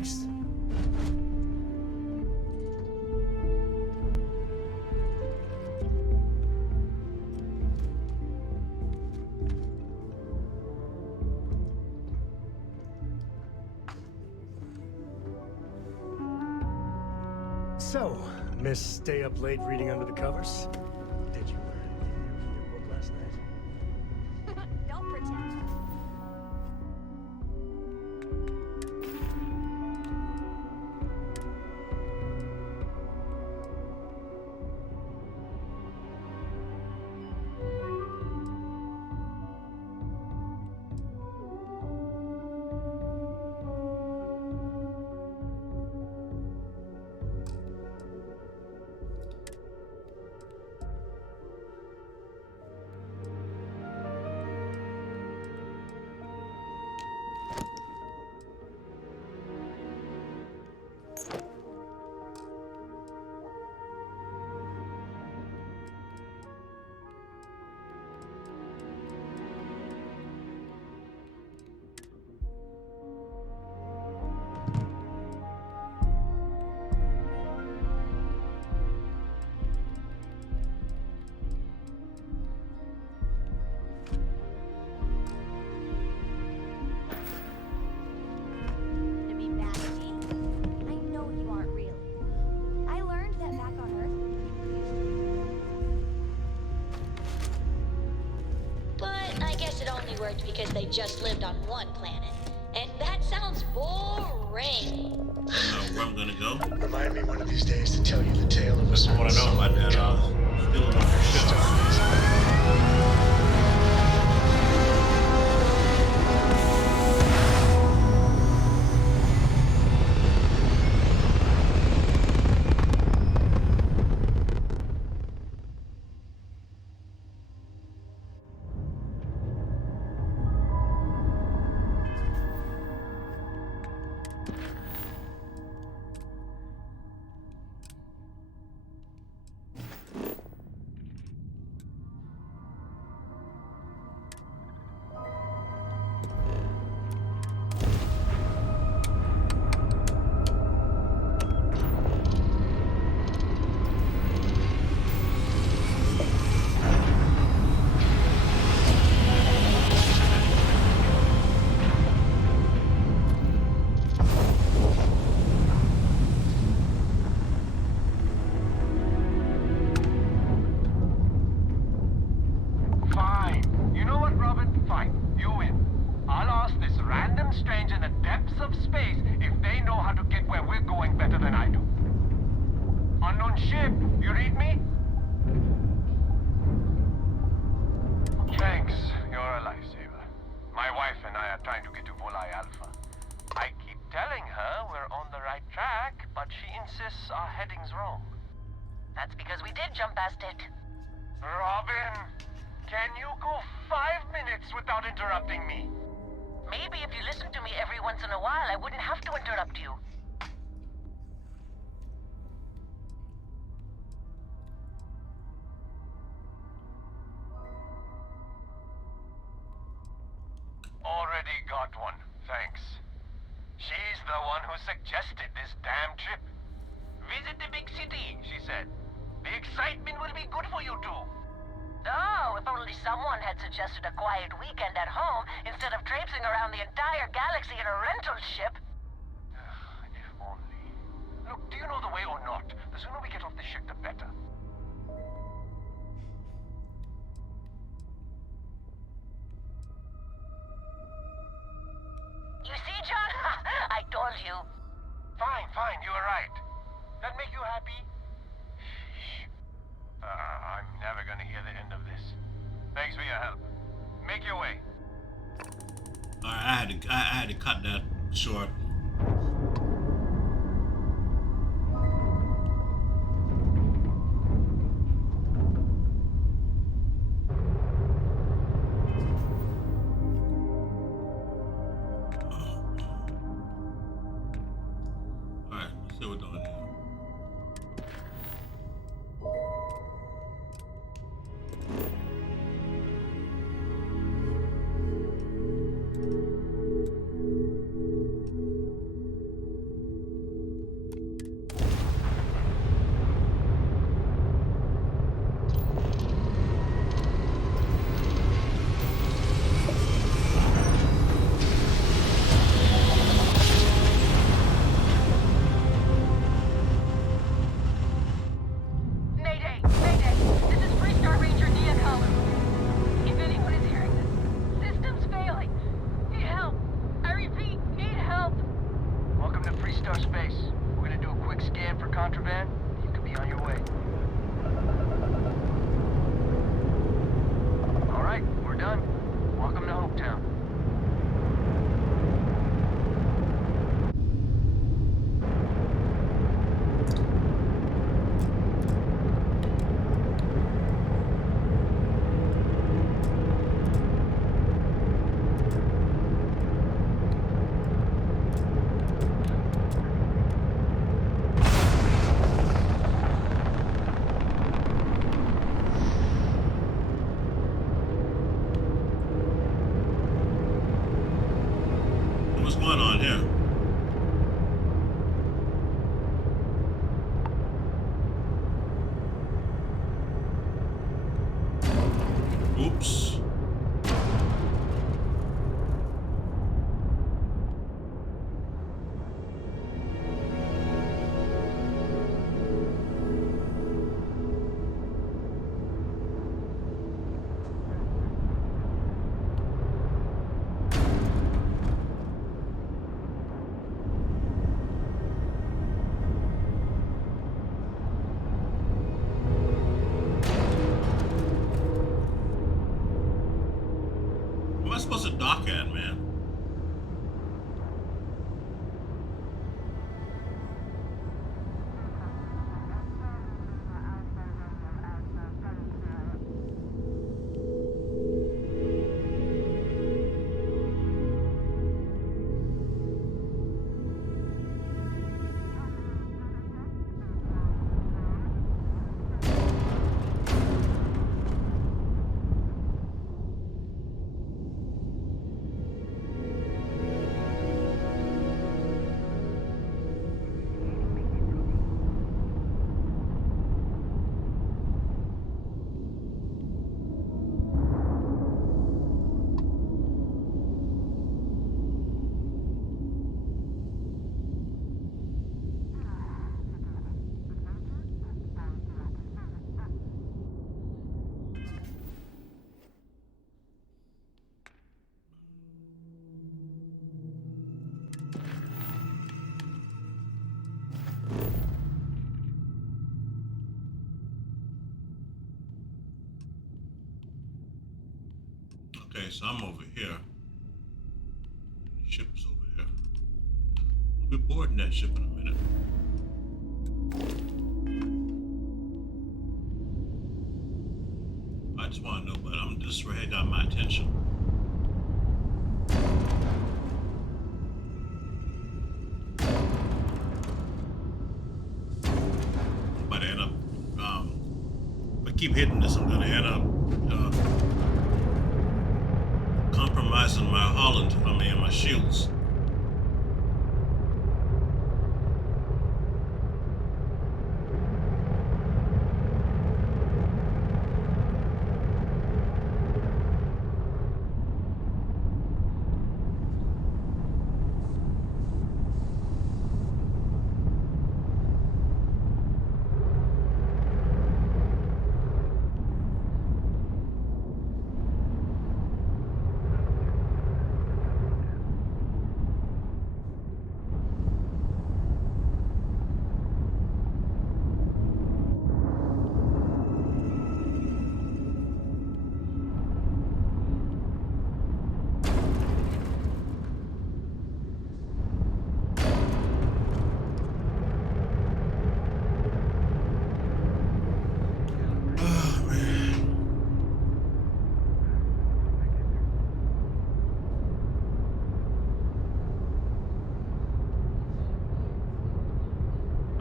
next? So, Miss Stay Up Late reading under the covers? Did you learn anything new from your book last night? Don't pretend. Worked because they just lived on one planet. And that sounds boring. Where I'm gonna go? Remind me one of these days to tell you the tale of a I wanna know about that, still on your ship. That's because we did jump past it. Robin, can you go 5 minutes without interrupting me? Maybe if you listen to me every once in a while, I wouldn't have to interrupt you. Already got one, thanks. She's the one who suggested this damn trip. Visit the big city, she said. The excitement will be good for you two. Oh, if only someone had suggested a quiet weekend at home instead of traipsing around the entire galaxy in a rental ship. If only. Look, do you know the way or not? The sooner we get off the ship, the better. You see, John? I told you. Fine, you were right. That make you happy? I'm never gonna hear the end of this. Thanks for your help. Make your way. Alright, I had to cut that short. Alright, let's see what we're doing here. What's going on here? Oops. Where am I supposed to dock at, man? Okay, so I'm over here. The ship's over there. We'll be boarding that ship in a minute. I just want to know, but this right here got my attention. I'm about to end up, if I keep hitting this, I'm gonna end up compromising my Holland, my shields.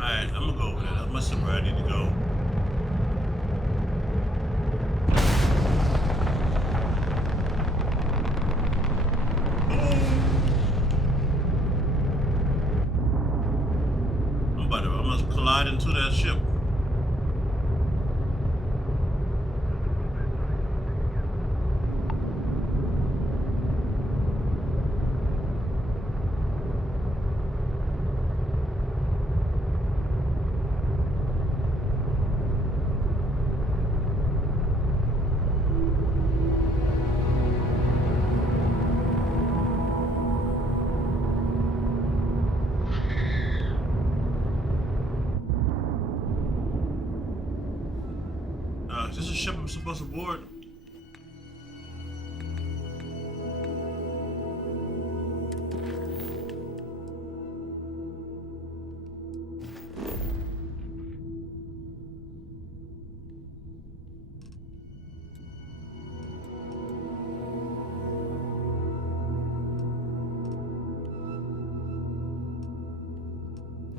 Alright, I'm gonna go over there. That must have where I need to go. I'm gonna collide into that ship. Is this a ship I'm supposed to board?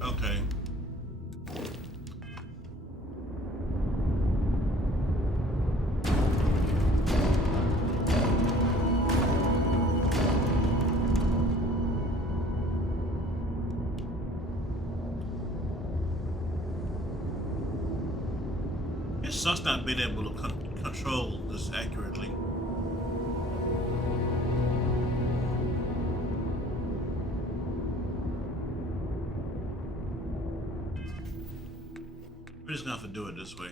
Okay. us not being able to control this accurately. We're just gonna have to do it this way.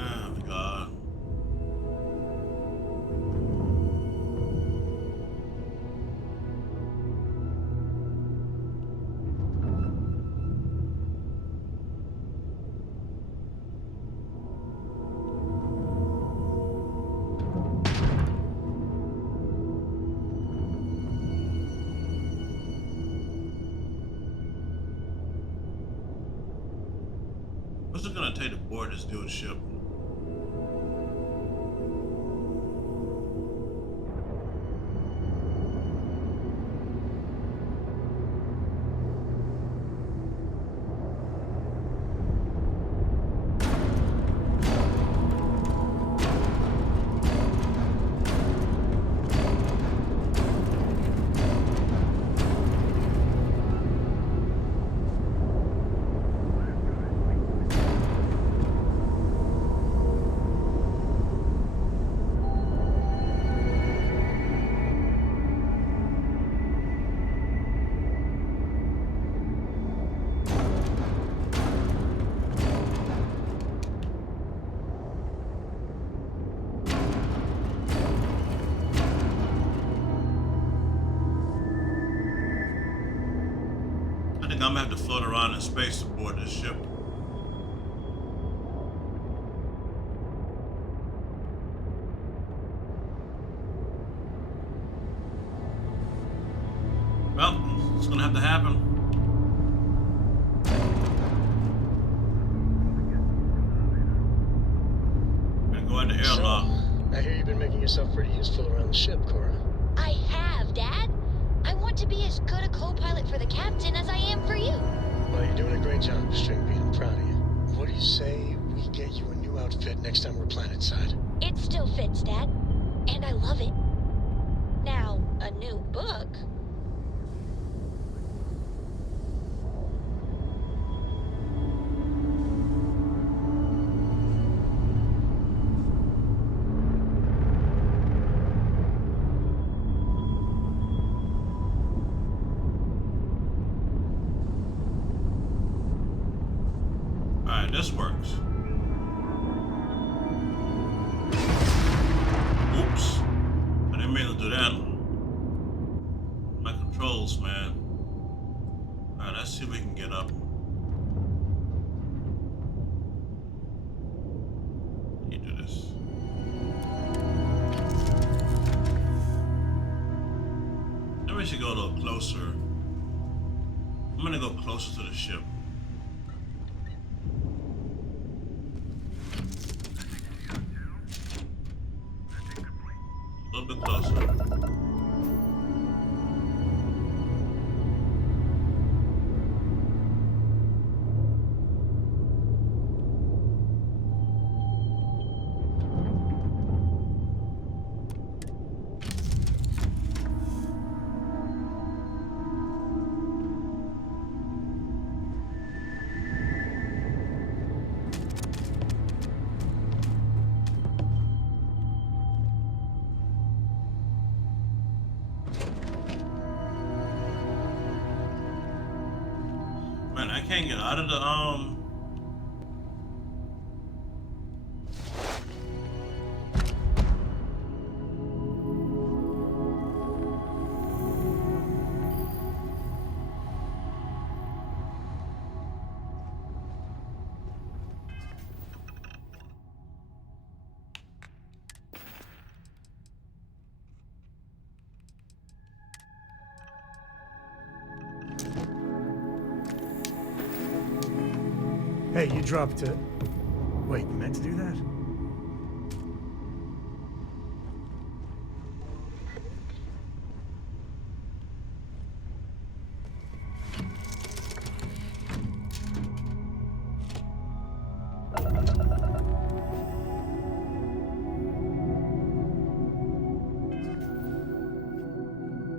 Oh my God. What's it gonna take to board this dude's ship? I think I'm gonna have to float around in space to board this ship. Well, it's gonna have to happen. Gonna go into airlock. I hear you've been making yourself pretty useful around the ship, Cora. I have, Dad. I want to be as good a co-pilot for the captain as I am for you. Well, you're doing a great job, Stringbean. I'm proud of you. What do you say we get you a new outfit next time we're planetside? It still fits, Dad. And I love it. Now, a new book. Alright, this works. Oops. I didn't mean to do that. My controls, man. Alright, let's see if we can get up. You do this. Maybe we should go a little closer. I'm gonna go closer to the ship. A little bit closer. Man, I can't get out of the Hey, you dropped it. Wait, you meant to do that?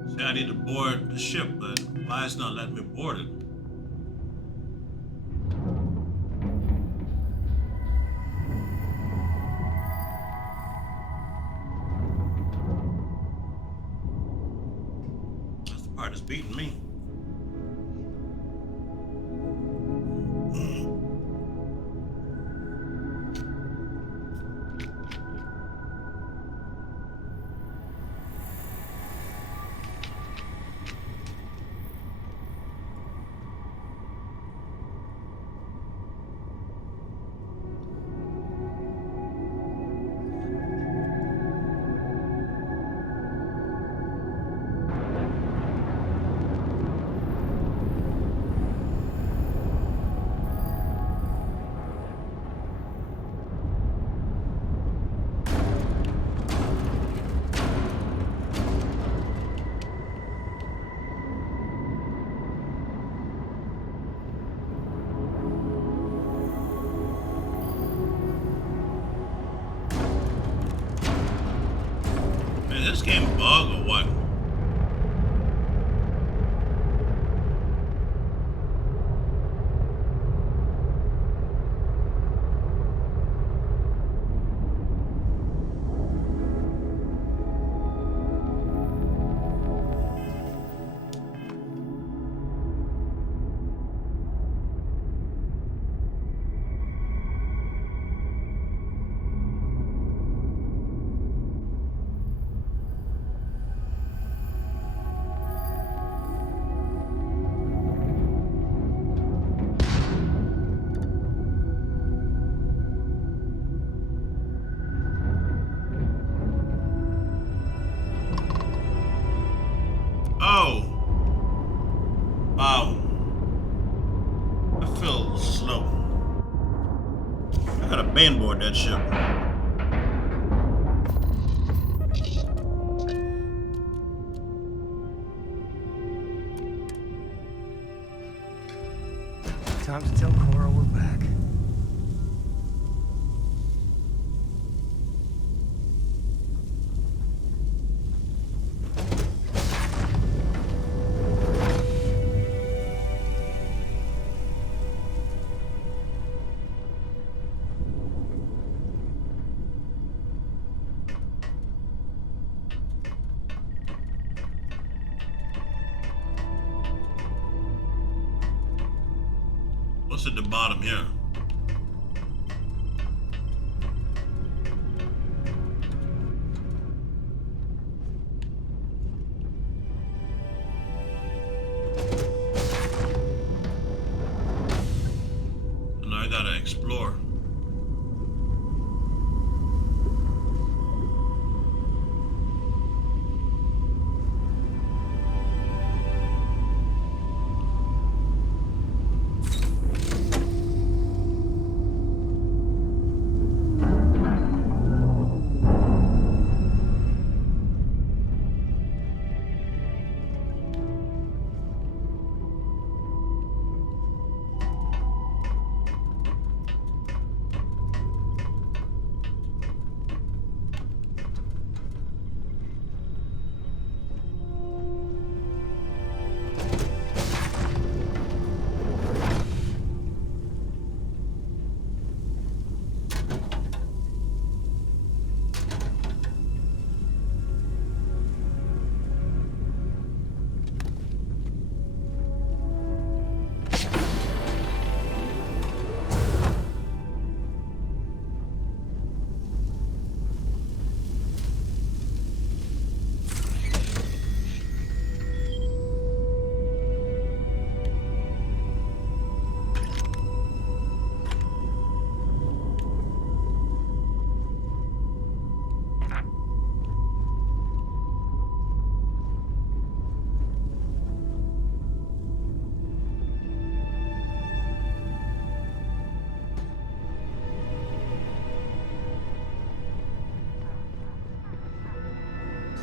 See, I need to board the ship, but why it's not letting me board it? That's the part that's beating me. Man, this game bug or what? Oh! Wow. I feel slow. I gotta mainboard that ship. Time to tell Cora we're back. What's at the bottom here? And I gotta explore.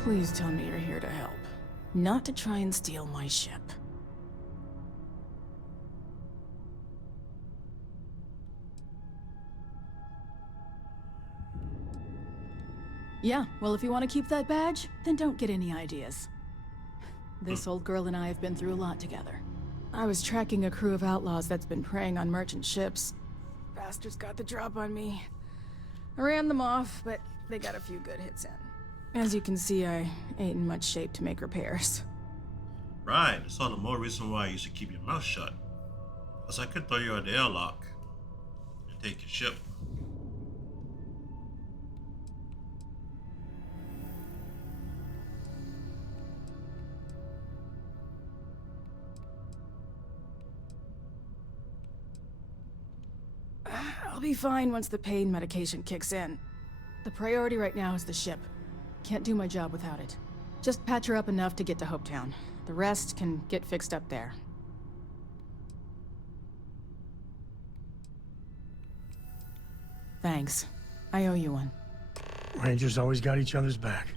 Please tell me you're here to help, not to try and steal my ship. Yeah, well, if you want to keep that badge, then don't get any ideas. This old girl and I have been through a lot together. I was tracking a crew of outlaws that's been preying on merchant ships. Bastards got the drop on me. I ran them off, but they got a few good hits in. As you can see, I ain't in much shape to make repairs. Right, that's all the more reason why you should keep your mouth shut. Because I could throw you at the airlock and take your ship. I'll be fine once the pain medication kicks in. The priority right now is the ship. Can't do my job without it. Just patch her up enough to get to Hopetown. The rest can get fixed up there. Thanks. I owe you one. Rangers always got each other's back.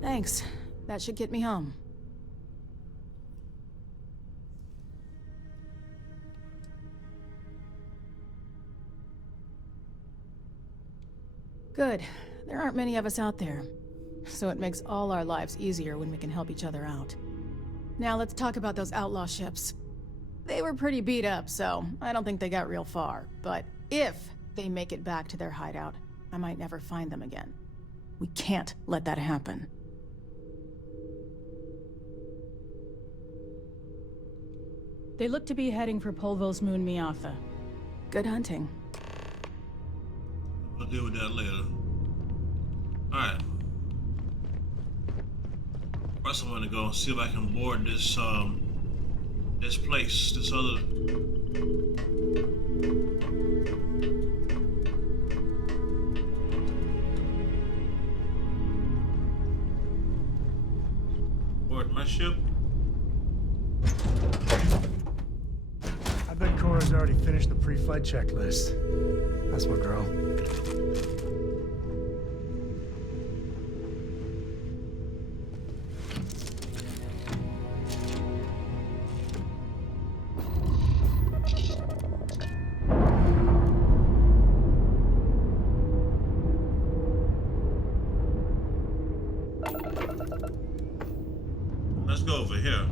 Thanks. That should get me home. Good. There aren't many of us out there, so it makes all our lives easier when we can help each other out. Now let's talk about those outlaw ships. They were pretty beat up, so I don't think they got real far. But if they make it back to their hideout, I might never find them again. We can't let that happen. They look to be heading for Polvo's moon Miatha. Good hunting. We'll deal with that later. Alright. First I'm gonna go see if I can board this this place, this other board my ship. I bet Cora's already finished the pre-flight checklist. That's my girl. Let's go over here.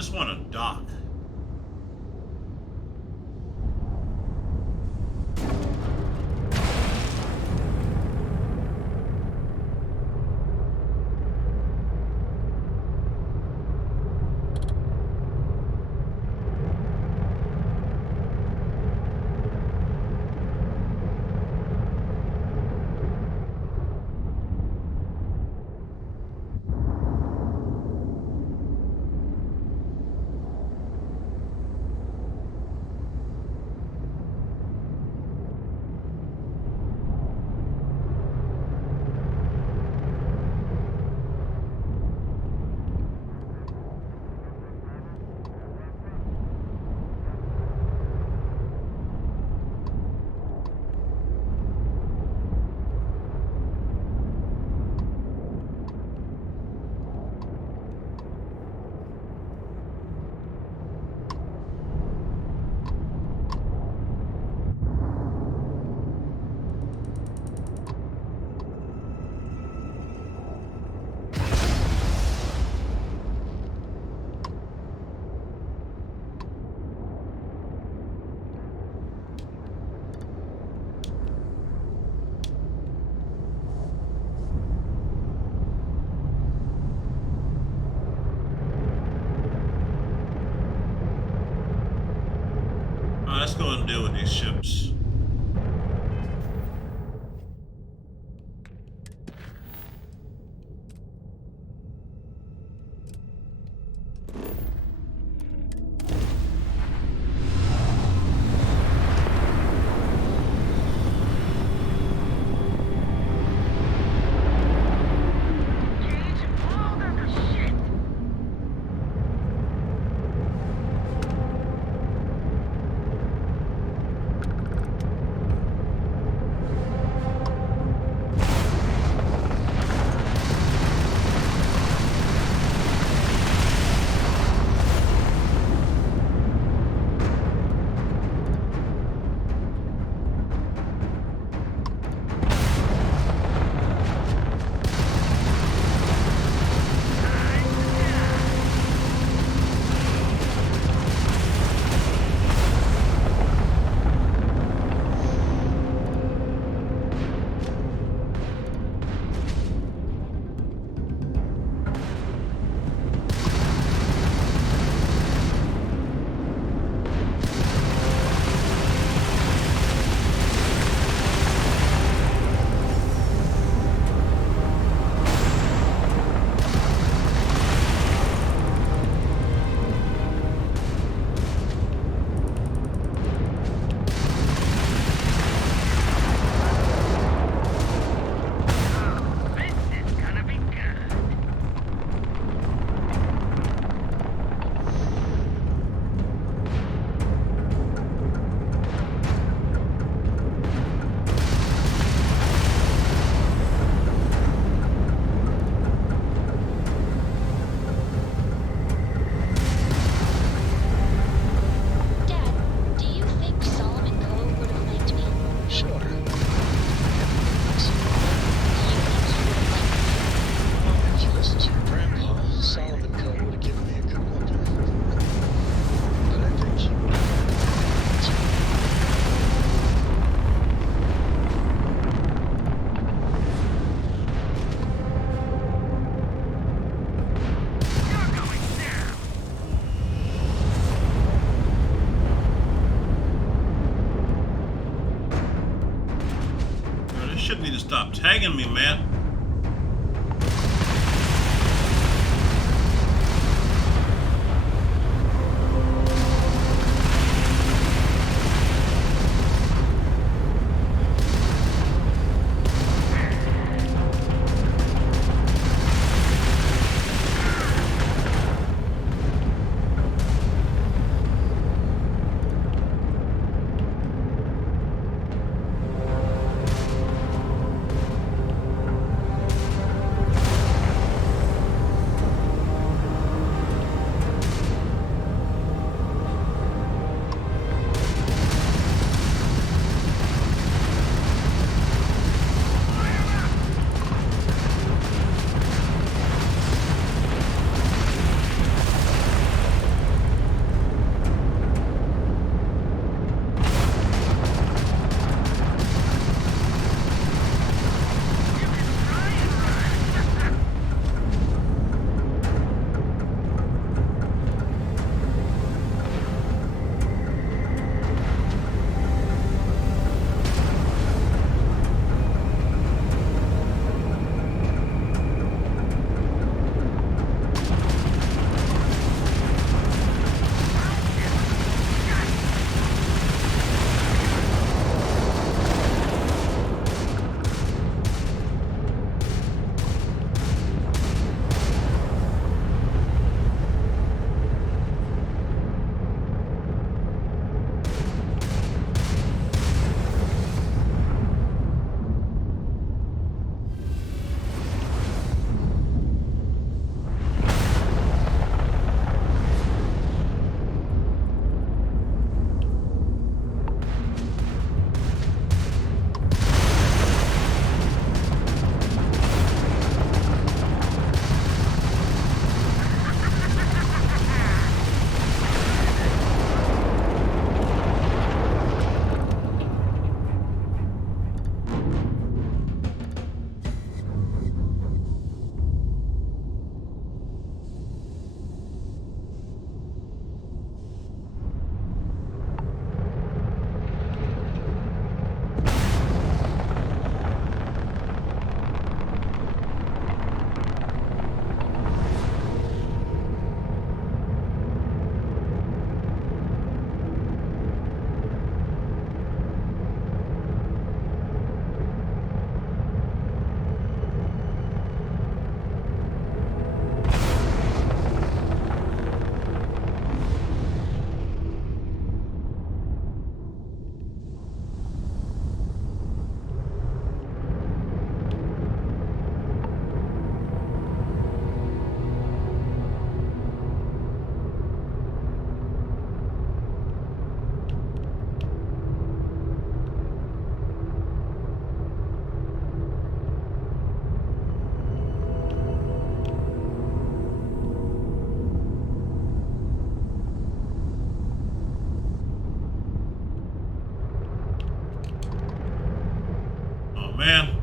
just want to dock. Let's go and deal with these ships. Ship need to stop tagging me, man. man.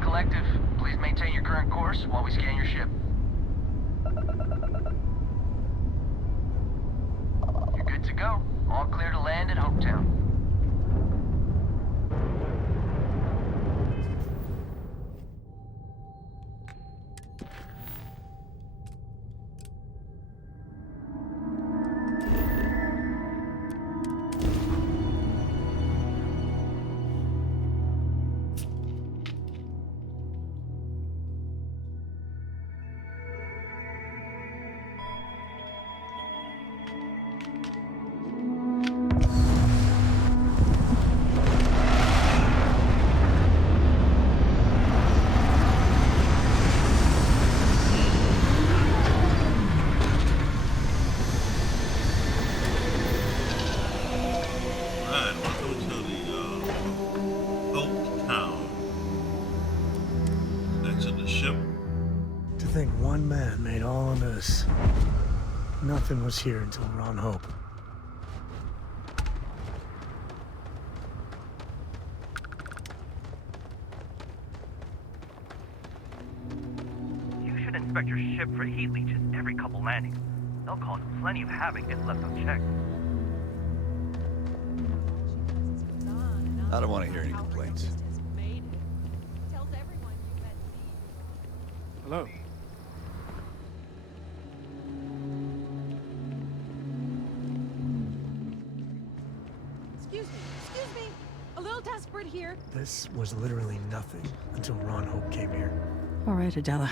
Collective, please maintain your current course while we scan your ship. You're good to go. All clear to land at Hopetown. Think one man made all of this. Nothing was here until we're on Hope. You should inspect your ship for heat leeches every couple landings. They'll cause plenty of havoc if left unchecked. I don't want to hear any complaints. Hello. Excuse me. A little desperate here. This was literally nothing until Ron Hope came here. All right, Adela.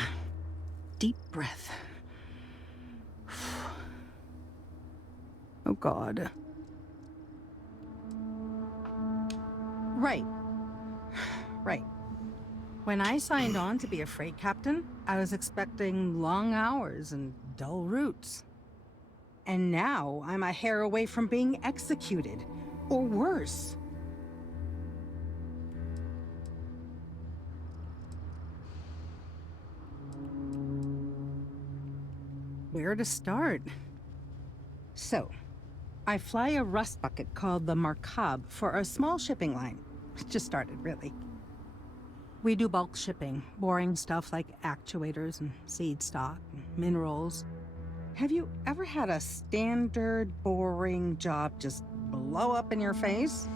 Deep breath. Oh, God. Right. Right. When I signed on to be a freight captain, I was expecting long hours and dull routes. And now I'm a hair away from being executed. Or worse. Where to start? So, I fly a rust bucket called the Markab for a small shipping line. It just started, really. We do bulk shipping, boring stuff like actuators and seed stock and minerals. Have you ever had a standard, boring job just blow up in your face?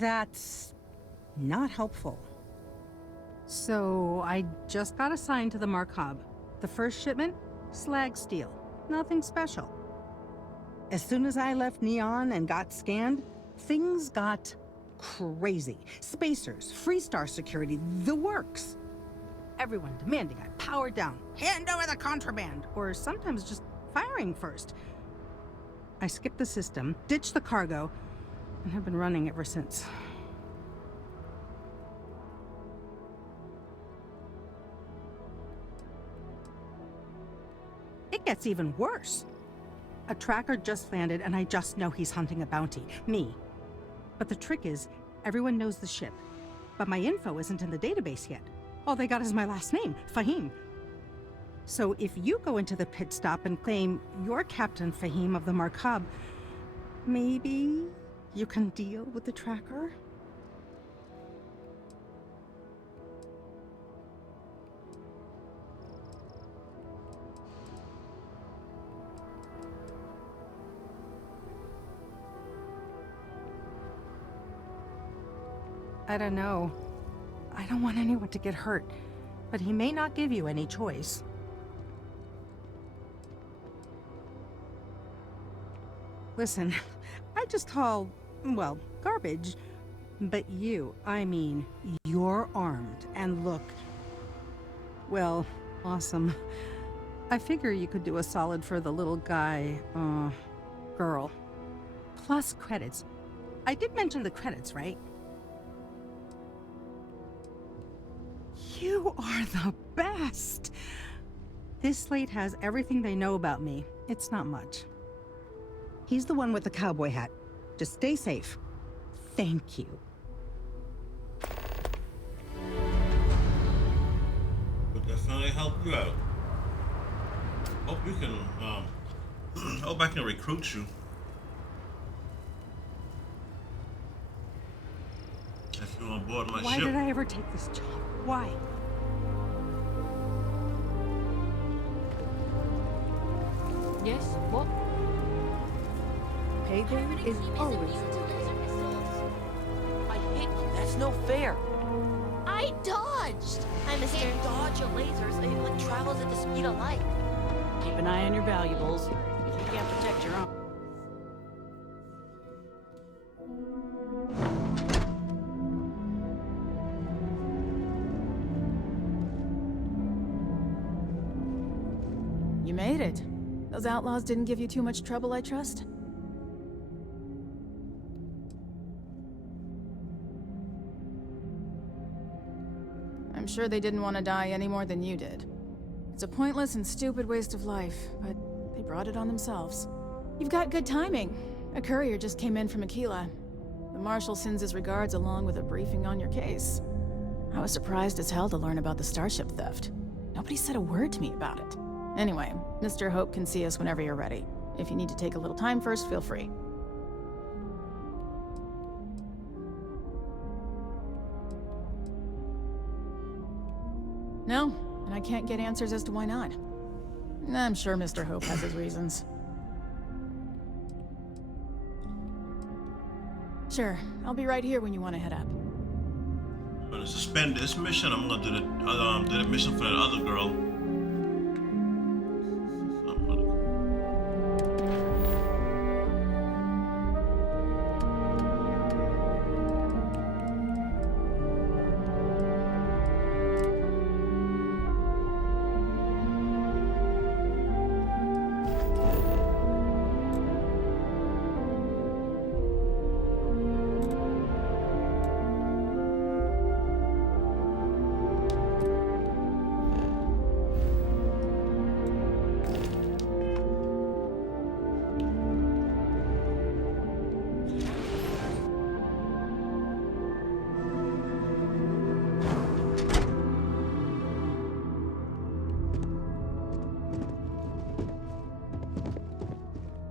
That's not helpful. So I just got assigned to the Markab. The first shipment? Slag steel. Nothing special. As soon as I left Neon and got scanned, things got crazy. Spacers, Freestar security, the works. Everyone demanding I power down, hand over the contraband, or sometimes just firing first. I skipped the system, ditched the cargo, and have been running ever since. It gets even worse. A tracker just landed and I just know he's hunting a bounty. Me. But the trick is, everyone knows the ship. But my info isn't in the database yet. All they got is my last name, Fahim. So if you go into the pit stop and claim you're Captain Fahim of the Markab, maybe you can deal with the tracker? I don't know. I don't want anyone to get hurt, but he may not give you any choice. Listen, I just haul, well, garbage. But you, I mean, you're armed and look, well, awesome. I figure you could do a solid for the little guy, girl. Plus credits. I did mention the credits, right? You are the best! This slate has everything they know about me. It's not much. He's the one with the cowboy hat. Just stay safe. Thank you. Would definitely help you out. Hope you can, hope I can recruit you. If you're on board my Why ship. did I ever take this job? Why? Yes? What? Payday is always... I hit you. That's no fair. I dodged! I'm a can't dodge your lasers. It like travels at the speed of light. Keep an eye on your valuables. If you can't protect your own. You made it. Those outlaws didn't give you too much trouble, I trust? I'm sure they didn't want to die any more than you did. It's a pointless and stupid waste of life, but they brought it on themselves. You've got good timing. A courier just came in from Aquila. The Marshal sends his regards along with a briefing on your case. I was surprised as hell to learn about the starship theft. Nobody said a word to me about it. Anyway, Mr. Hope can see us whenever you're ready. If you need to take a little time first, feel free. No, and I can't get answers as to why not. I'm sure Mr. Hope has his reasons. Sure, I'll be right here when you want to head up. I'm gonna suspend this mission. I'm gonna do the mission for that other girl.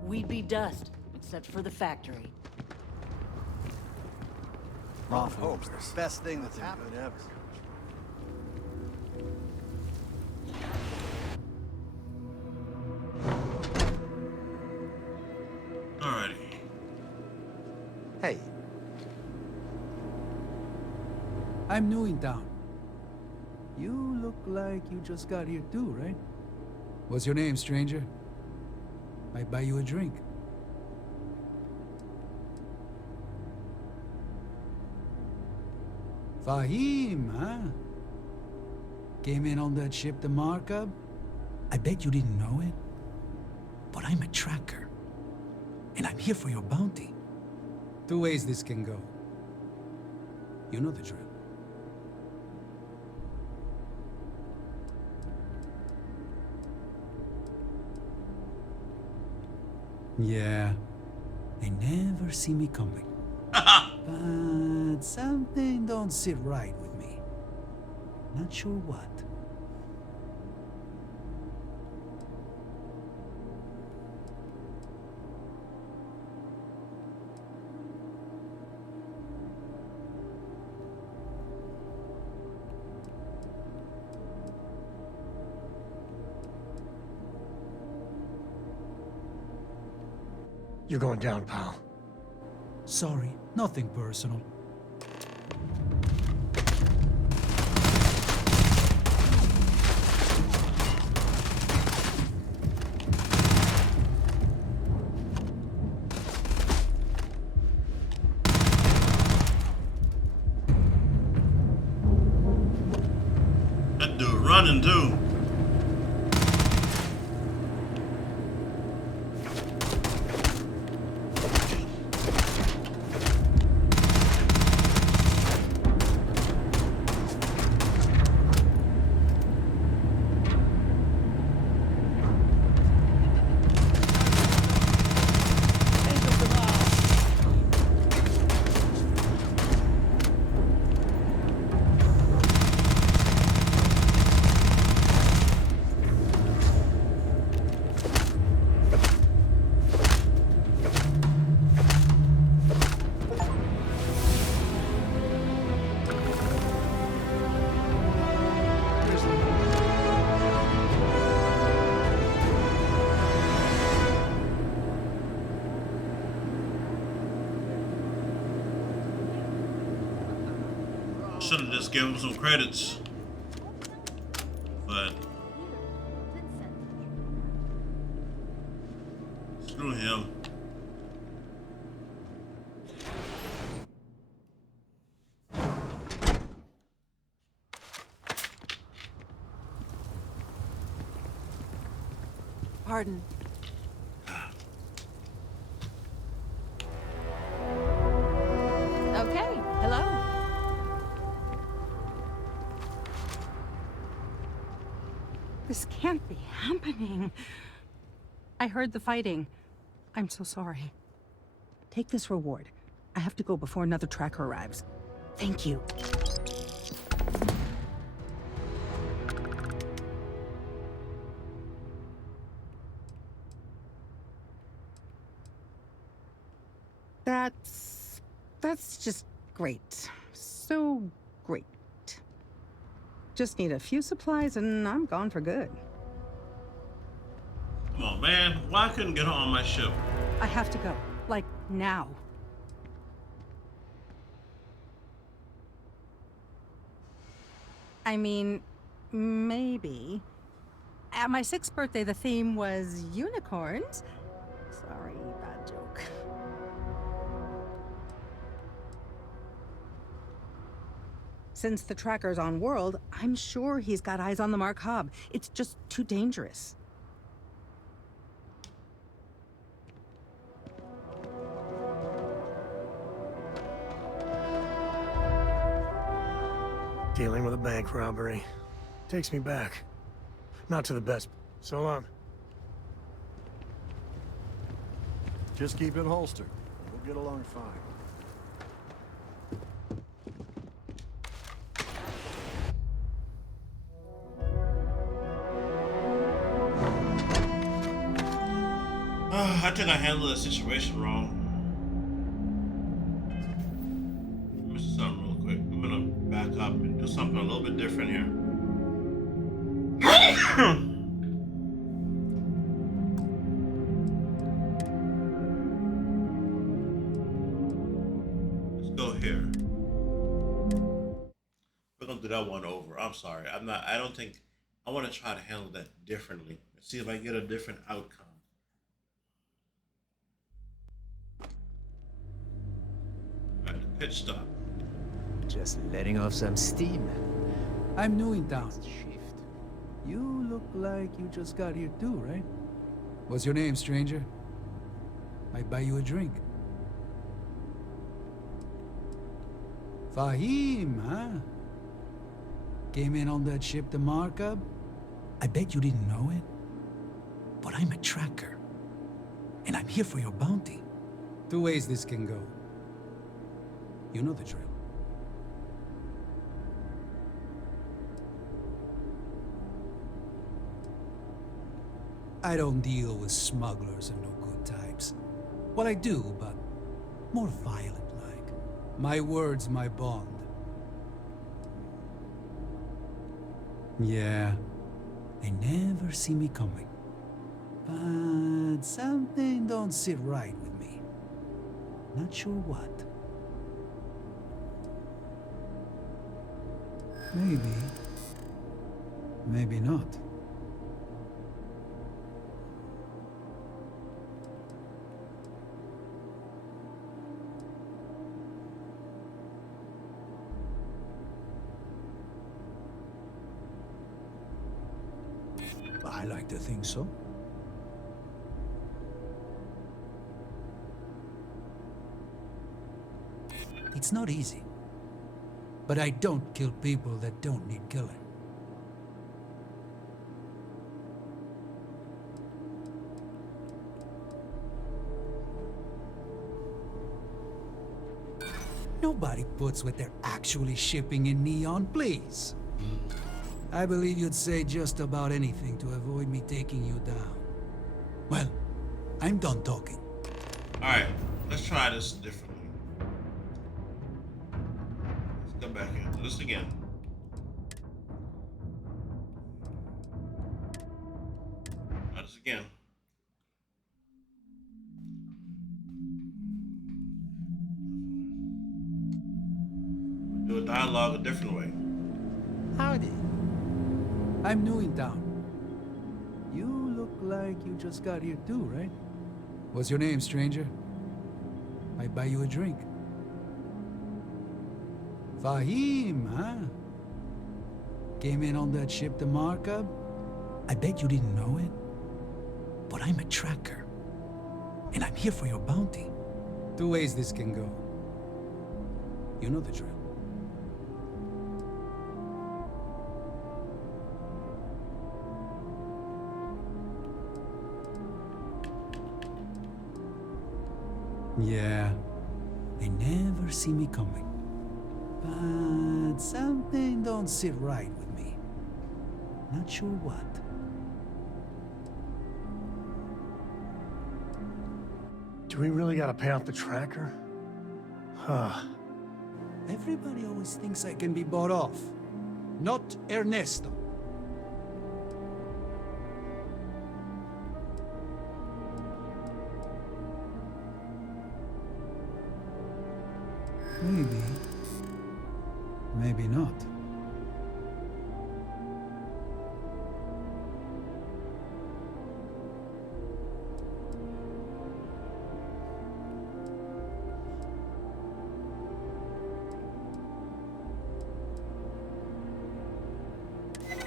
We'd be dust, except for the factory. Ron Hope's the best thing that's happened ever. Alrighty. Hey, I'm new in town. You look like you just got here too, right? What's your name, stranger? Might buy you a drink. Fahim, huh? Came in on that ship, the Markup? I bet you didn't know it. But I'm a tracker. And I'm here for your bounty. Two ways this can go. You know the drill. Yeah. They never see me coming. But something don't sit right with me. Not sure what. You're going down, pal. Sorry, nothing personal. That dude running too. Should have just given him some credits. But screw him. Pardon. Okay, hello. This can't be happening. I heard the fighting. I'm so sorry. Take this reward. I have to go before another tracker arrives. Thank you. That's just great. So great. Just need a few supplies and I'm gone for good. Come on, man. Why I couldn't get on my ship? I have to go. Like, now. I mean, maybe. At my 6th birthday, the theme was unicorns. Sorry, bad joke. Since the tracker's on world, I'm sure he's got eyes on the Markup. It's just too dangerous. Dealing with a bank robbery. Takes me back. Not to the best. So long. Just keep it holstered. We'll get along fine. I think I handled the situation wrong. Let me do something real quick. I'm gonna back up and do something a little bit different here. Let's go here. that one over. I'm sorry. I'm not. I don't think. I want to try to handle that differently. See if I get a different outcome. All right, the pit stop. Just letting off some steam. I'm new in town. You look like you just got here too, right? What's your name, stranger? Might buy you a drink. Fahim, huh? Came in on that ship, the Markup? I bet you didn't know it. But I'm a tracker. And I'm here for your bounty. Two ways this can go. You know the drill. I don't deal with smugglers and no good types. Well, I do, but more violent-like. My word's my bond. Yeah, they never see me coming. But something don't sit right with me. Not sure what. Maybe. Maybe not. I like to think so. It's not easy. But I don't kill people that don't need killing. Nobody puts what they're actually shipping in Neon, please. I believe you'd say just about anything to avoid me taking you down. Well, I'm done talking. Alright, let's try this differently. Let's come back here. Do this again. Try this again. Do a dialogue a different way. Howdy. I'm new in town. You look like you just got here too, right? What's your name, stranger? Might buy you a drink. Fahim, huh? Came in on that ship, the Markup? I bet you didn't know it. But I'm a tracker. And I'm here for your bounty. Two ways this can go. You know the drill. Yeah, they never see me coming. But something don't sit right with me. Not sure what. Do we really gotta pay off the tracker? Huh. Everybody always thinks I can be bought off. Not Ernesto. Maybe. Maybe not.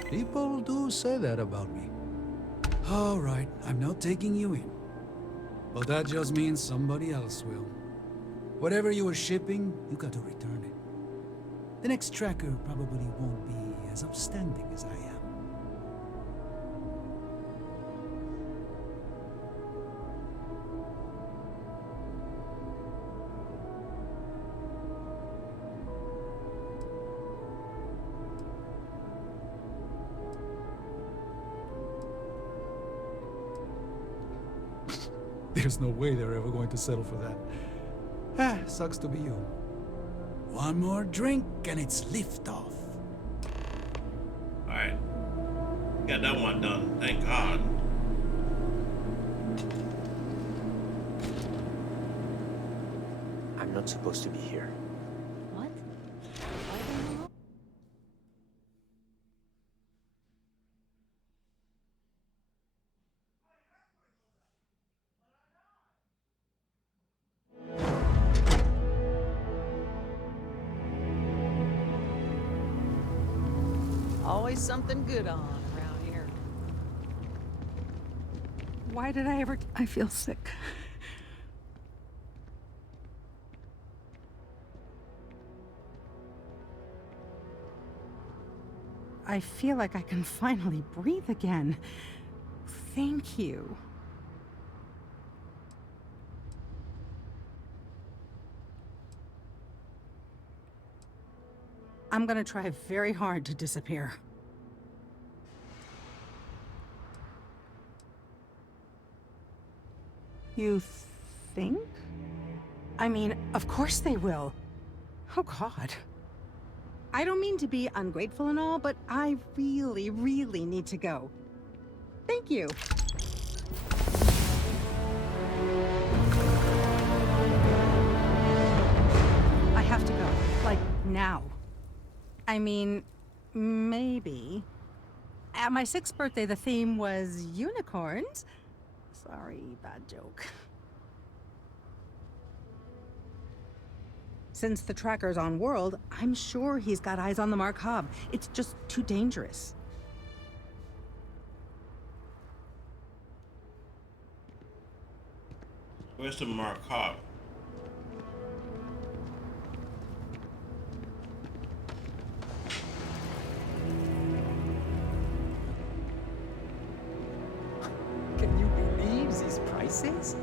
People do say that about me. All right, I'm not taking you in. But that just means somebody else will. Whatever you were shipping, you got to return it. The next tracker probably won't be as upstanding as I am. There's no way they're ever going to settle for that. Ah, sucks to be you. One more drink and it's liftoff. Alright. Got that one done, thank God. I'm not supposed to be here. What? Why the hell? always something good on around here. Why did I feel sick. I feel like I can finally breathe again. Thank you. I'm gonna try very hard to disappear. You think? I mean, of course they will. Oh, God. I don't mean to be ungrateful and all, but I really, really need to go. Thank you. I have to go. Like, now. I mean, maybe. At my 6th birthday, the theme was unicorns. Sorry, bad joke. Since the tracker's on world, I'm sure he's got eyes on the Markov. It's just too dangerous. Where's the Markov? Can you believe these prices?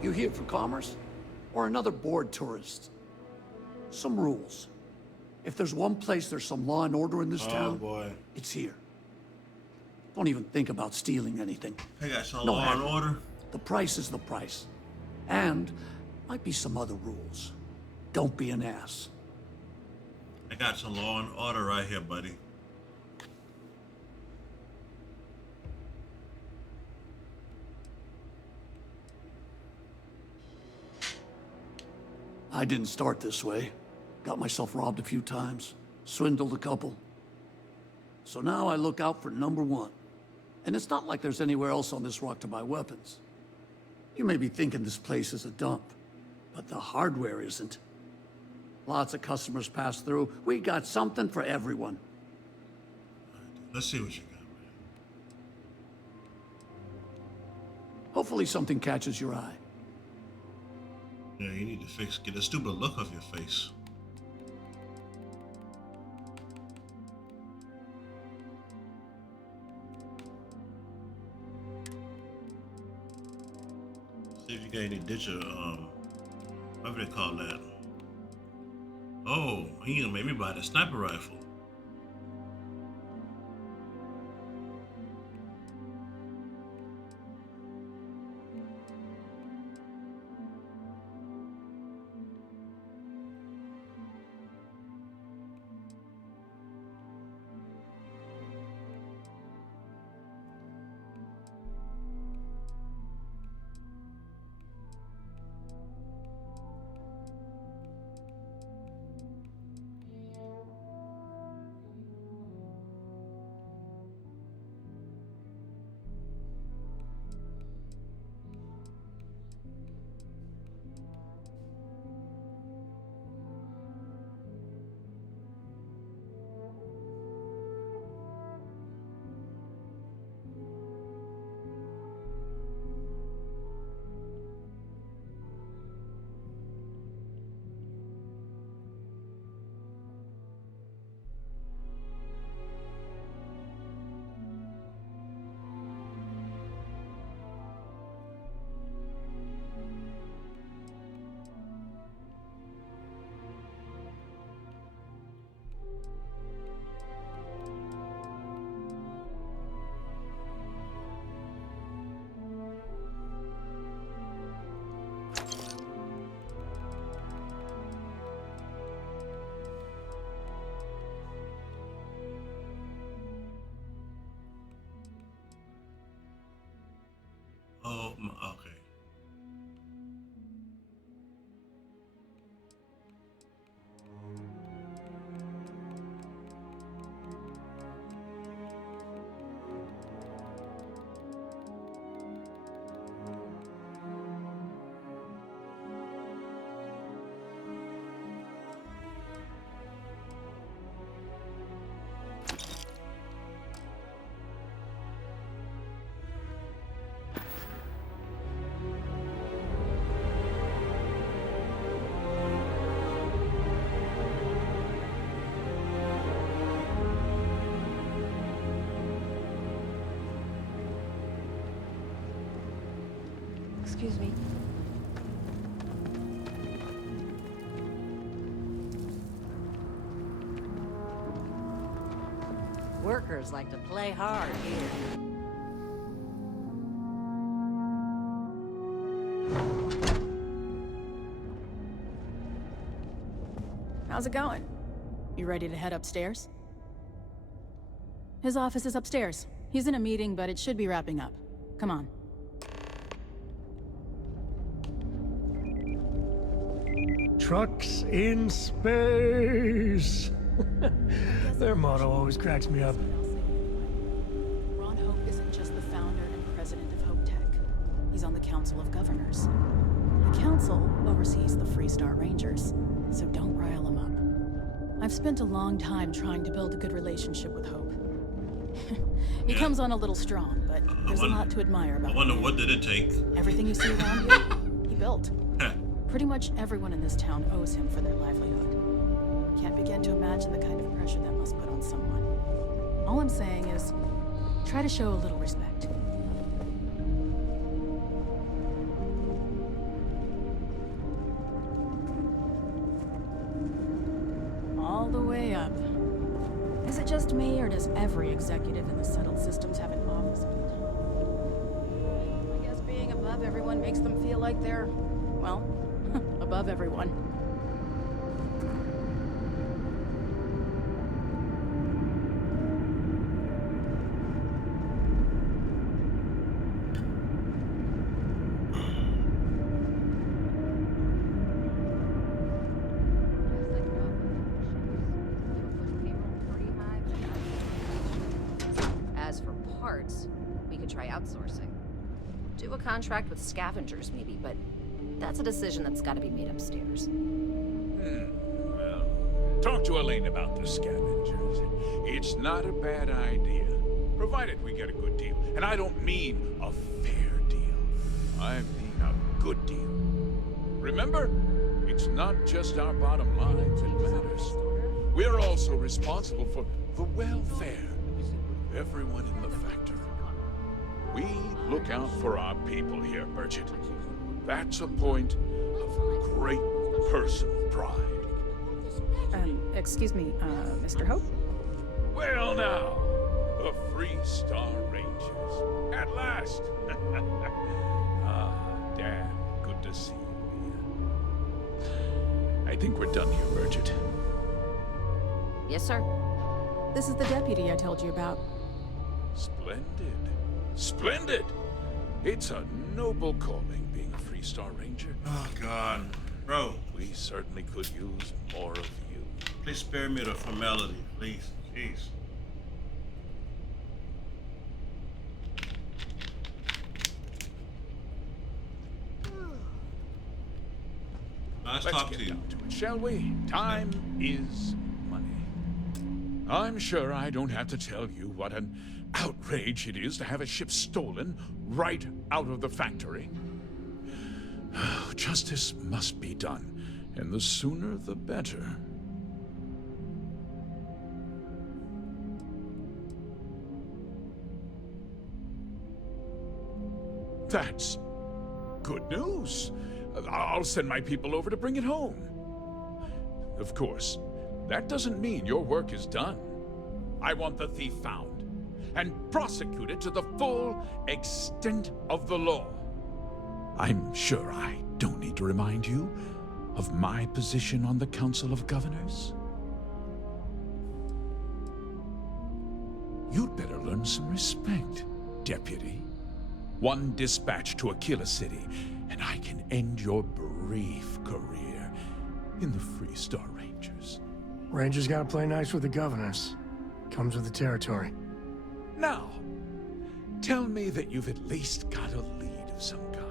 You here for commerce? Or another bored tourist? Some rules. If there's one place there's some law and order in this town, boy. it's here. Don't even think about stealing anything. I got some No law and haggling. order. The price is the price. And might be some other rules. Don't be an ass. I got some law and order right here, buddy. I didn't start this way. Got myself robbed a few times, swindled a couple. So now I look out for number one. And it's not like there's anywhere else on this rock to buy weapons. You may be thinking this place is a dump, but the hardware isn't. Lots of customers pass through. We got something for everyone. Let's see what you got, man. Hopefully something catches your eye. Yeah, you need to get a stupid look off your face. See if you got any digital, what do they call that? Oh, he gonna make me buy the sniper rifle. Excuse me. Workers like to play hard here. How's it going? You ready to head upstairs? His office is upstairs. He's in a meeting, but it should be wrapping up. Come on. Trucks in space. Their motto always cracks me up. Ron Hope isn't just the founder and president of Hope Tech. He's on the Council of Governors. The Council oversees the Freestar Rangers, so don't rile him up. I've spent a long time trying to build a good relationship with Hope. He comes on a little strong, but there's a lot to admire about him. I wonder what did it take? Everything you see around you, he built. Pretty much everyone in this town owes him for their livelihood. Can't begin to imagine the kind of pressure that must put on someone. All I'm saying is, try to show a little respect. All the way up. Is it just me, or does every executive in the settled systems have an office on the top? I guess being above everyone makes them feel like they're, well, above everyone. As for parts, we could try outsourcing. Do a contract with scavengers, maybe, but that's a decision that's got to be made upstairs. Well, talk to Elaine about the scavengers. It's not a bad idea, provided we get a good deal. And I don't mean a fair deal. I mean a good deal. Remember, it's not just our bottom line that matters. We're also responsible for the welfare of everyone in the factory. We look out for our people here, Bridget. That's a point of great personal pride. Excuse me, Mr. Hope? Well now, the Freestar Rangers. At last! Ah, damn, good to see you, Mia. I think we're done here, Bridget. Yes, sir. This is the deputy I told you about. Splendid. Splendid! It's a noble calling, being a Freestar Ranger. Oh, God. Bro. We certainly could use more of you. Please spare me the formality, please. Jeez. Nice Let's talk get to you. down to it, shall we? Time is money. I'm sure I don't have to tell you what an outrage it is to have a ship stolen right out of the factory. Justice must be done, and the sooner the better. That's good news. I'll send my people over to bring it home. Of course, that doesn't mean your work is done. I want the thief found and prosecuted to the full extent of the law. I'm sure I don't need to remind you of my position on the Council of Governors. You'd better learn some respect, Deputy. One dispatch to Aquila City, and I can end your brief career in the Freestar Rangers. Rangers gotta play nice with the governors. Comes with the territory. Now, tell me that you've at least got a lead of some kind.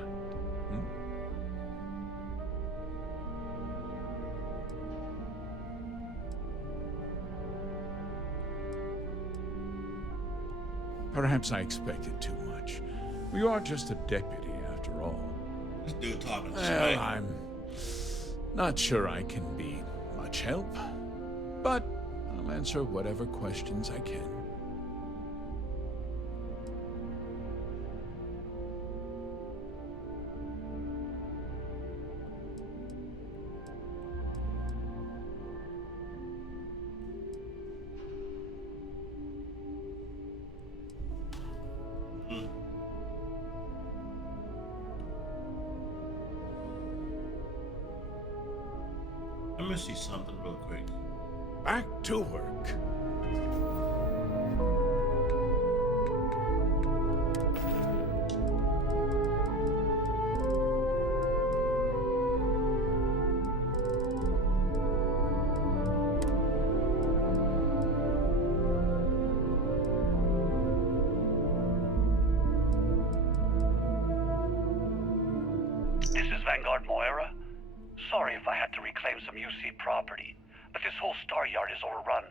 Perhaps I expected too much. You are just a deputy, after all. This dude talking Well, I'm not sure I can be much help, but I'll answer whatever questions I can. Let me see something real quick. Back to work. This is Vanguard Moira. Sorry if I had to reclaim some UC property, but this whole star yard is overrun.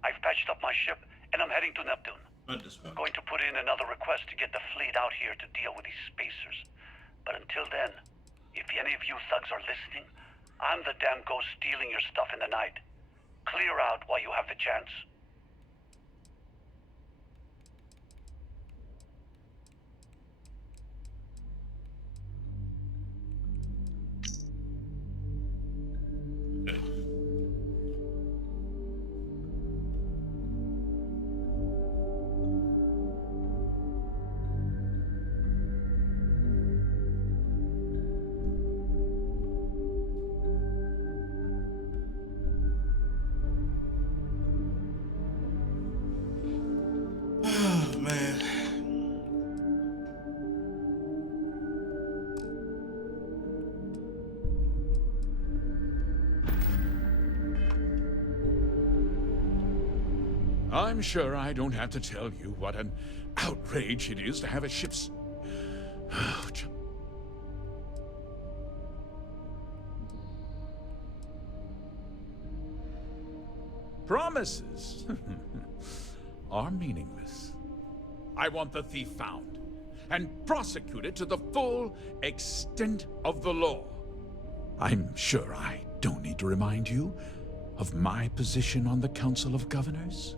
I've patched up my ship, and I'm heading to Neptune. Not this one. Going to put in another request to get the fleet out here to deal with these spacers. But until then, if any of you thugs are listening, I'm the damn ghost stealing your stuff in the night. Clear out while you have the chance. Oh, man. I'm sure I don't have to tell you what an outrage it is to have a ship's... Promises are meaningless. I want the thief found and prosecuted to the full extent of the law. I'm sure I don't need to remind you of my position on the Council of Governors.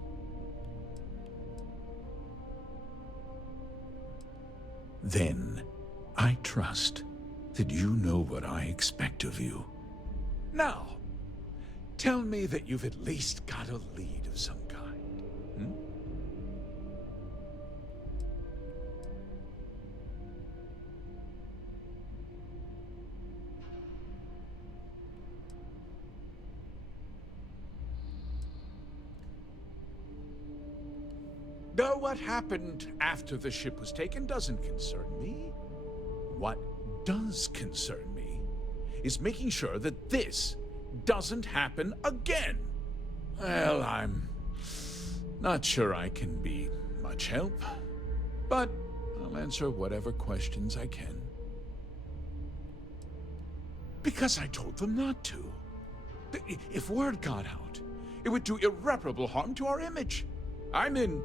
Then, I trust that you know what I expect of you. Now, tell me that you've at least got a lead of some kind. Hmm? Though what happened after the ship was taken doesn't concern me. What does concern me is making sure that this doesn't happen again. Well, I'm not sure I can be much help, but I'll answer whatever questions I can. Because I told them not to. If word got out, it would do irreparable harm to our image. I'm in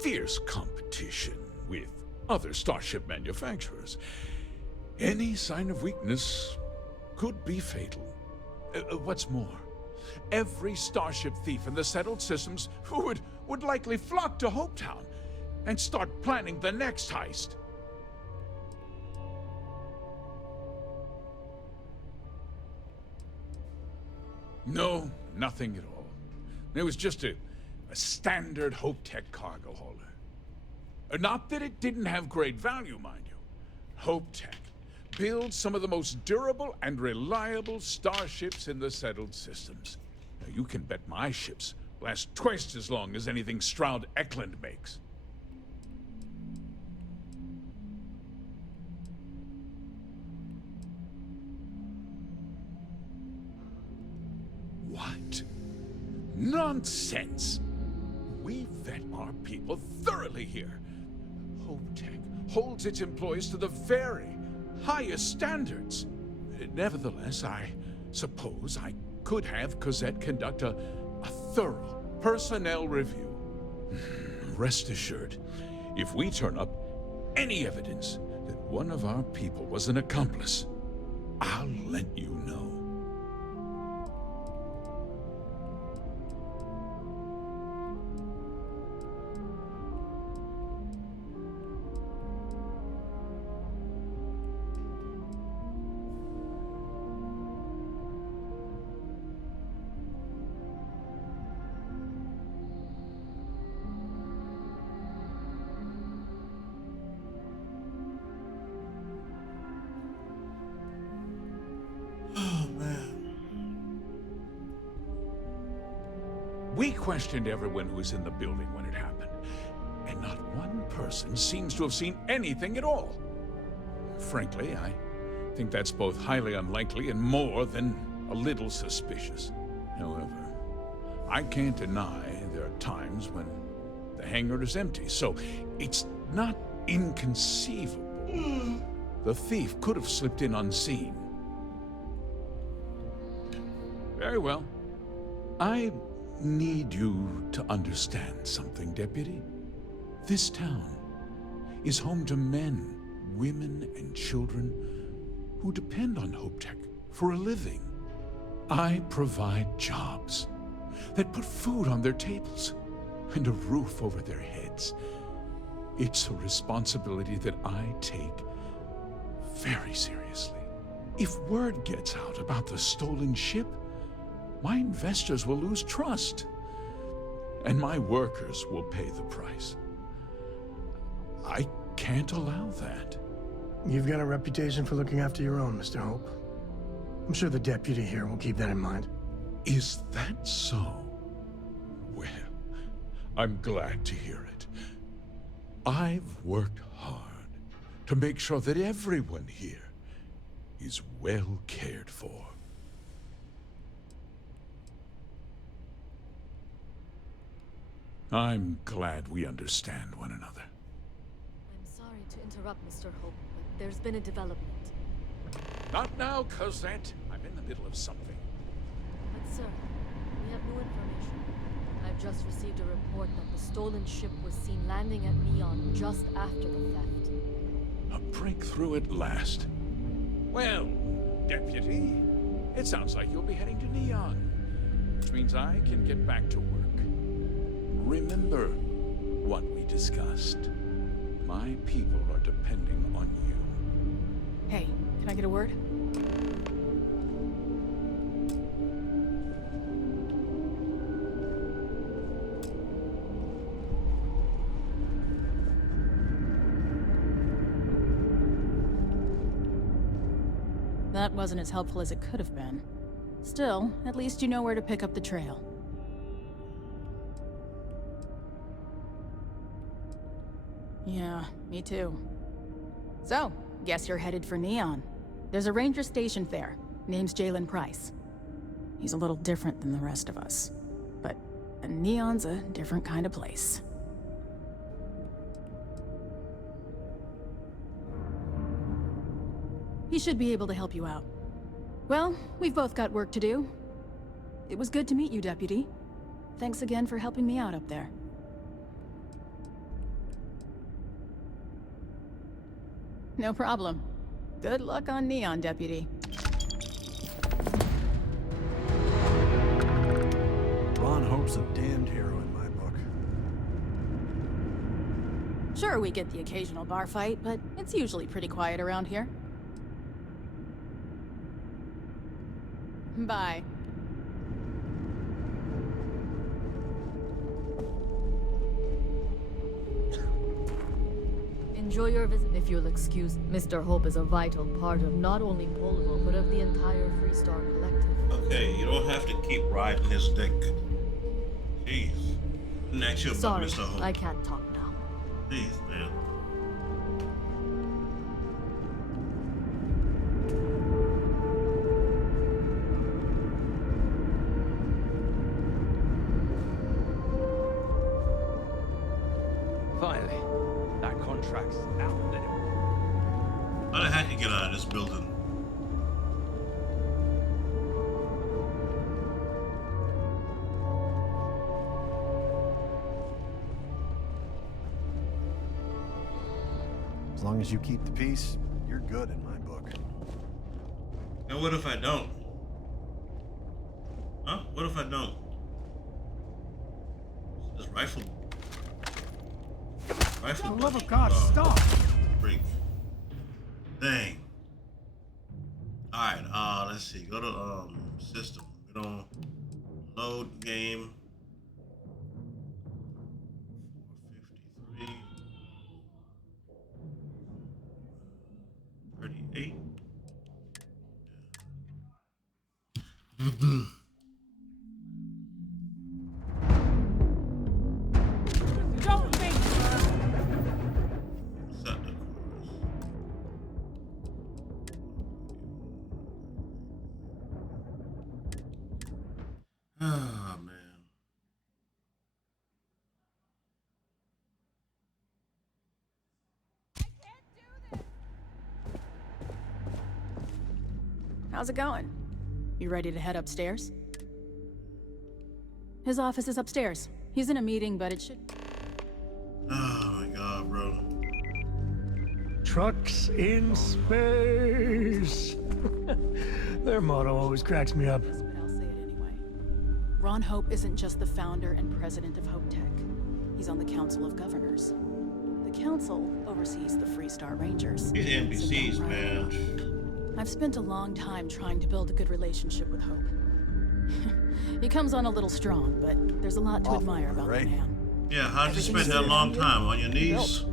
fierce competition with other starship manufacturers. Any sign of weakness could be fatal. What's more, every starship thief in the settled systems would likely flock to Hopetown and start planning the next heist. No, nothing at all. It was just a standard HopeTech cargo hauler. Not that it didn't have great value, mind you. HopeTech builds some of the most durable and reliable starships in the settled systems. Now, you can bet my ships last twice as long as anything Stroud Eklund makes. What? Nonsense! We vet our people thoroughly here. HopeTech holds its employees to the very highest standards. Nevertheless, I suppose I could have Cosette conduct a thorough personnel review. Rest assured, if we turn up any evidence that one of our people was an accomplice, I'll let you know. Oh We questioned everyone who was in the building when it happened, and not one person seems to have seen anything at all. Frankly, I think that's both highly unlikely and more than a little suspicious. However, I can't deny there are times when the hangar is empty, so it's not inconceivable the thief could have slipped in unseen. Very well. I need you to understand something, Deputy. This town is home to men, women, and children who depend on HopeTech for a living. I provide jobs that put food on their tables and a roof over their heads. It's a responsibility that I take very seriously. If word gets out about the stolen ship, my investors will lose trust, and my workers will pay the price. I can't allow that. You've got a reputation for looking after your own, Mr. Hope. I'm sure the deputy here will keep that in mind. Is that so? Well, I'm glad to hear it. I've worked hard to make sure that everyone here is well cared for. I'm glad we understand one another. I'm sorry to interrupt, Mr. Hope, but there's been a development. Not now, Cosette. I'm in the middle of something. But sir, we have new information. I've just received a report that the stolen ship was seen landing at Neon just after the theft. A breakthrough at last. Well, Deputy, it sounds like you'll be heading to Neon, which means I can get back to work. Remember what we discussed. My people are depending on you. Hey, can I get a word? That wasn't as helpful as it could have been. Still, at least you know where to pick up the trail. Yeah, me too. So, guess you're headed for Neon. There's a ranger stationed there. Name's Jalen Price. He's a little different than the rest of us. But Neon's a different kind of place. He should be able to help you out. Well, we've both got work to do. It was good to meet you, Deputy. Thanks again for helping me out up there. No problem. Good luck on Neon, Deputy. Ron Hope's a damned hero in my book. Sure, we get the occasional bar fight, but it's usually pretty quiet around here. Bye. Enjoy your visit, if you'll excuse. Mr. Hope is a vital part of not only Polvo, but of the entire Freestar Collective. Okay, you don't have to keep riding his dick. Jeez. Next you about Sorry, Mr. Hope. I can't talk now. Jeez, man. Finally, that contract's out the door. How the heck you get out of this building? As long as you keep the peace, you're good in my book. And what if I don't? Huh? What if I don't? This rifle. Rifle. For the love of God, stop! Freak. Dang. Alright, let's see. Go to system. We don't load game. 453. 38. Oh, man. How's it going? You ready to head upstairs? His office is upstairs. He's in a meeting, but it should... Oh my god, bro. Trucks in space. Their motto always cracks me up. But I'll say it anyway. Ron Hope isn't just the founder and president of Hope Tech. He's on the Council of Governors. The council oversees the Freestar Rangers. These NPCs, man. I've spent a long time trying to build a good relationship with Hope. He comes on a little strong, but there's a lot to admire about the man. Yeah, how'd you spend that long time? On your knees?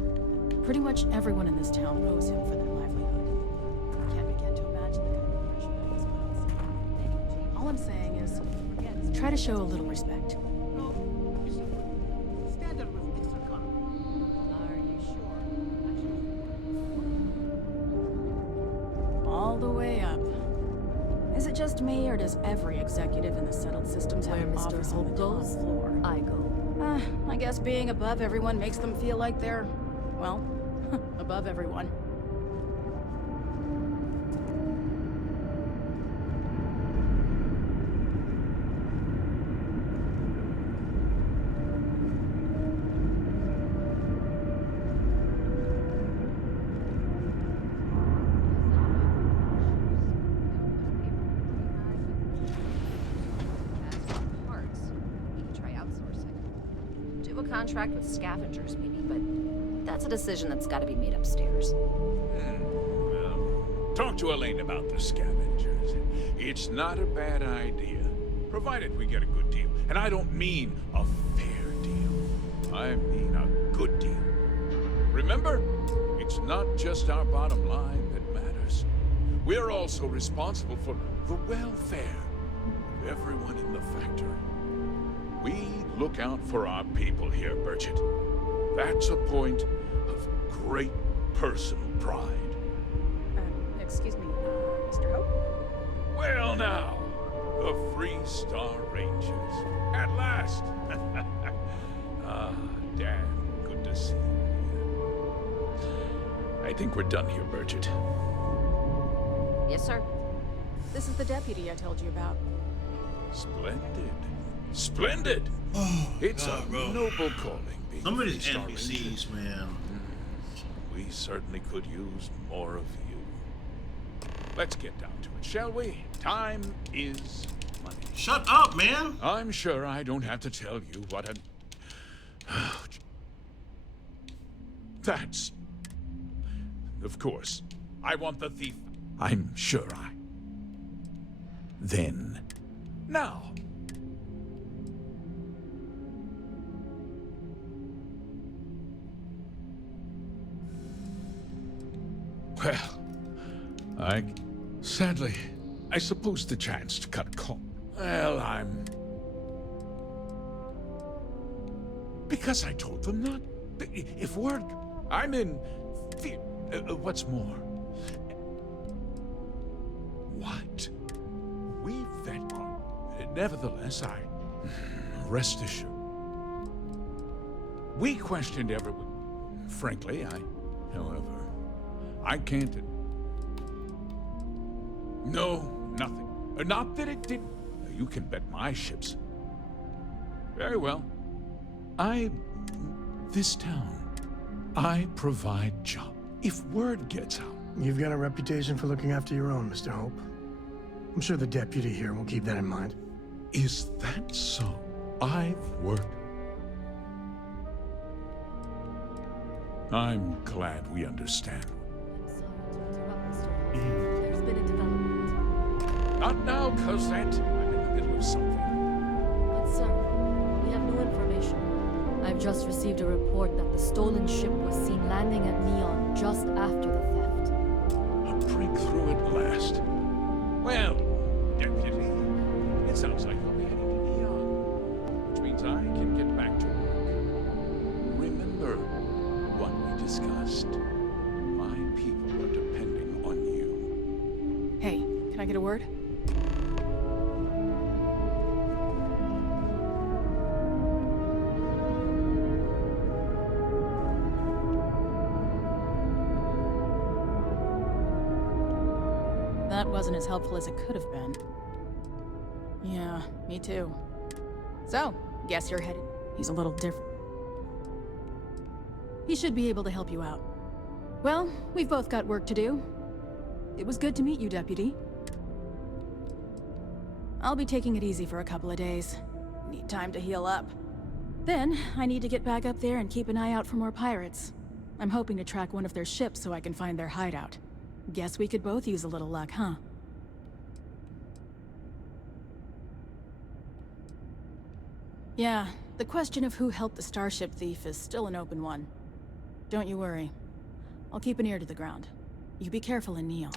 Pretty much everyone in this town owes him for their livelihood. Can't begin to imagine the kind of pressure that he's put. All I'm saying is, try to show a little respect. All the way up. Is it just me, or does every executive in the settled systems have an office on the top floor? I go. I guess being above everyone makes them feel like they're, well, above everyone. Contract with scavengers, maybe, but that's a decision that's got to be made upstairs. Well, talk to Elaine about the scavengers. It's not a bad idea, provided we get a good deal. And I don't mean a fair deal. I mean a good deal. Remember, it's not just our bottom line that matters. We're also responsible for the welfare of everyone in the factory. We look out for our people here, Burchett. That's a point of great personal pride. Excuse me, Mr. Hope? Well now, the Freestar Rangers. At last! Ah, damn, good to see you again. I think we're done here, Burchett. Yes, sir. This is the deputy I told you about. Splendid. Splendid! Oh, it's God, a bro. noble calling being Some of these Freestar NPCs, Rangers. man. We certainly could use more of you. Let's get down to it, shall we? Time is money. Shut up, man! I'm sure I don't have to tell you what an... That's... Of course. I want the thief. I'm sure I... Then... Now... Well, sadly, I suppose the chance to cut a call. Well, because I told them not. If word, I'm in fear. What's more? What? We vet on. Nevertheless, rest assured. We questioned everyone. Frankly, however, I can't. No, nothing. Not that it did. You can bet my ships. Very well. This town, I provide job. If word gets out. You've got a reputation for looking after your own, Mr. Hope. I'm sure the deputy here will keep that in mind. Is that so? I've worked. I'm glad we understand. There's been a development. Not now, Cosette. I'm in the middle of something. But sir, we have new information. I've just received a report that the stolen ship was seen landing at Neon just after the theft. A breakthrough at last. Well, deputy, it sounds like you'll be heading to Neon, which means I can get back to work. Remember what we discussed. My people are depending on you. Hey, can I get a word? That wasn't as helpful as it could have been. Yeah, me too. So, guess you're headed. He's a little different. He should be able to help you out. Well, we've both got work to do. It was good to meet you, Deputy. I'll be taking it easy for a couple of days. Need time to heal up. Then, I need to get back up there and keep an eye out for more pirates. I'm hoping to track one of their ships so I can find their hideout. Guess we could both use a little luck, huh? Yeah, the question of who helped the starship thief is still an open one. Don't you worry. I'll keep an ear to the ground. You be careful in Neon.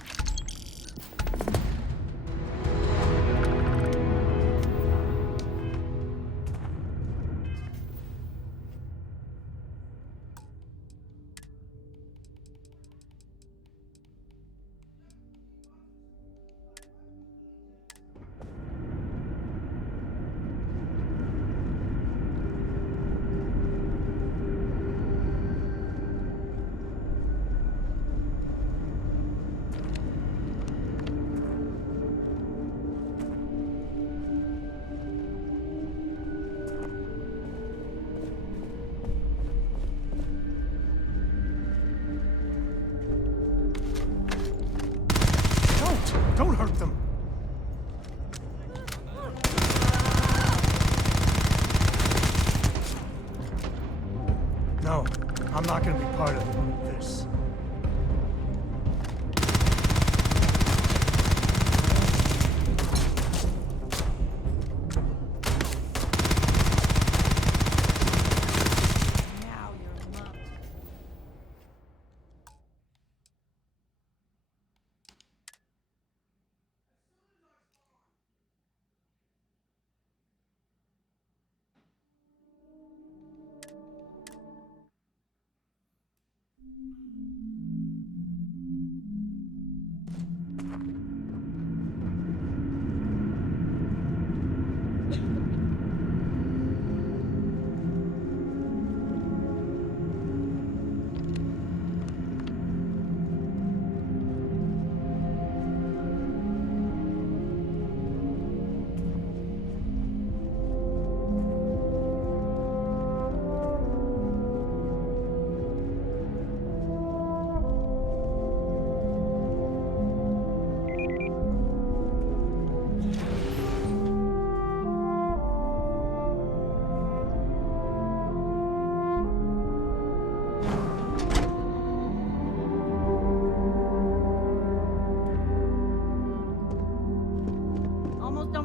Don't hurt them! No, I'm not gonna be part of this.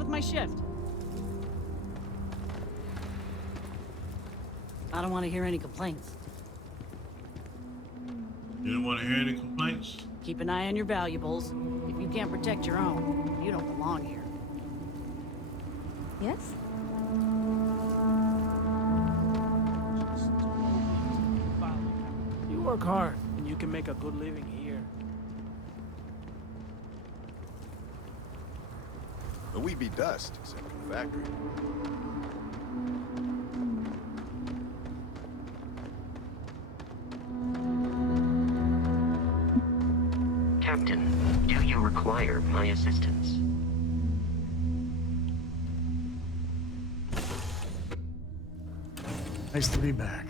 My shift. I don't want to hear any complaints. You don't want to hear any complaints? Keep an eye on your valuables. If you can't protect your own, you don't belong here. Yes? You work hard, and you can make a good living here. But we be dust, except for the factory. Captain, do you require my assistance? Nice to be back.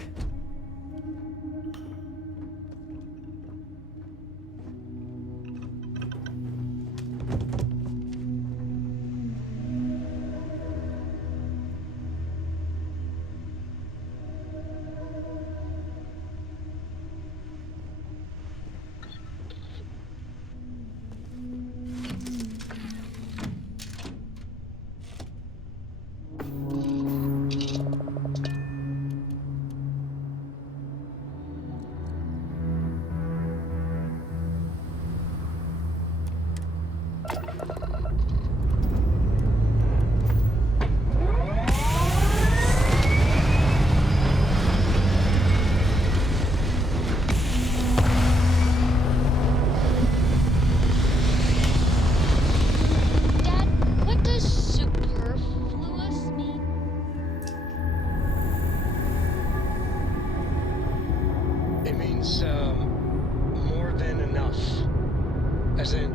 More than enough. As in,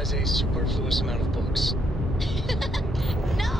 has a superfluous amount of books. No!